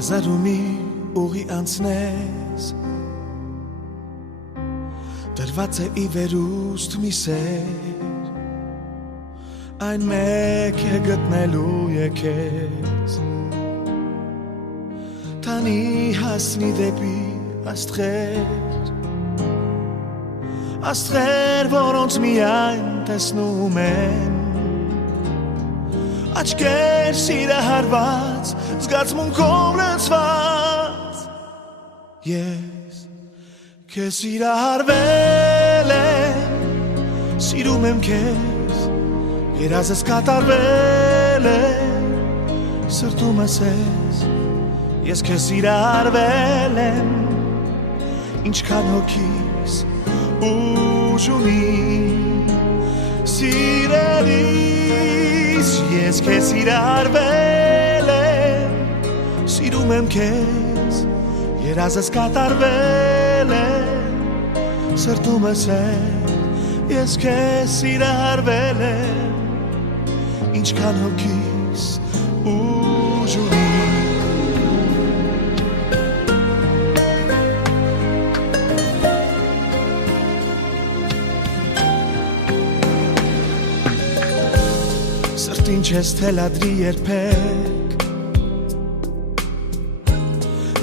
Հազարումի ուղի անցնես Դրված է ի վերուստ մի սեր Այն մեկ է գտնելու եկես Տանի հասնի դեպի աստղեր Աստղեր, որոնց միայն տեսնում են Աչքեր սիրահարված, զգացմունքով լցված Ես քեզ սիրահարվել եմ, սիրում եմ քեզ Երազս կատարվել է, սրտումս ես Ես քեզ սիրահարվել եմ, ինչքան հոգիս ուժ ունի Սիրելիս Ես քեզ սիրահարվել եմ, սիրում եմ քեզ, երազս կատարվել է, սրտումս ես, ես քեզ սիրահարվել եմ, ինչքան հոգիս ուժ ունի Ինչ ես թելադրի երբեք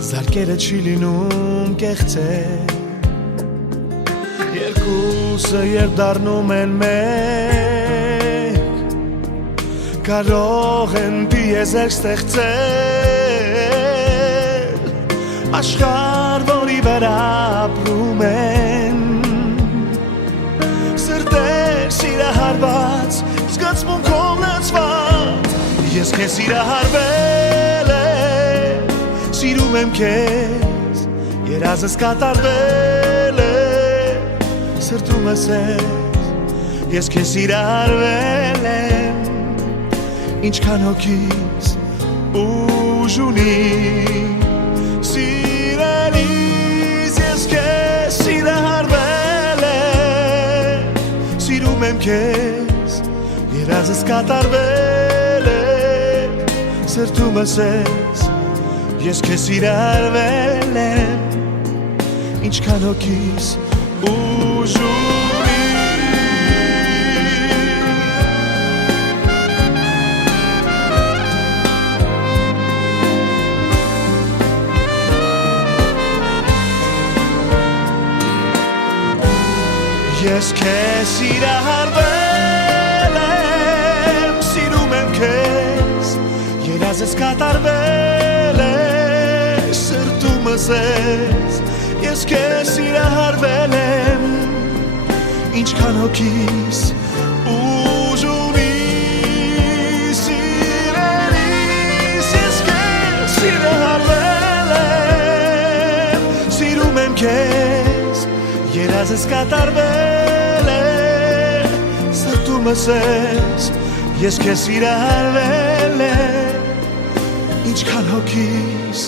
Զարկերը չի լինում կեղծեք Երկուսը երբ դառնում են մեկ Կարող են դիեզերք ստեղծել Աշխարհ, որի վրա ապրում են Սրտեր սիրահարված Զգացմունքով լցված Ես քեզ սիրահարվել եմ Սիրում եմ քեզ Երազս կատարվել է Սրտումս ես Ես քեզ սիրահարվել եմ Ինչքան հոգիս ուժ ունի Սիրելիս Ես քեզ սիրահարվել եմ Սիրում եմ քեզ Երազս կատարվել է, սրտումս ես, ես քեզ սիրահարվել եմ, ինչքան հոգիս ուժ ունի Ես քեզ սիրահարվել Երազս կատարվել է, սրտումս ես, ես քեզ սիրահարվել եմ, ինչքան հոգիս ուժ ունի Սիրելիս, ես քեզ սիրահարվել եմ, սիրում եմ քեզ, երազս կատարվել է, սրտումս ես Ես քեզ սիրահարվել եմ, ինչքան հոգիս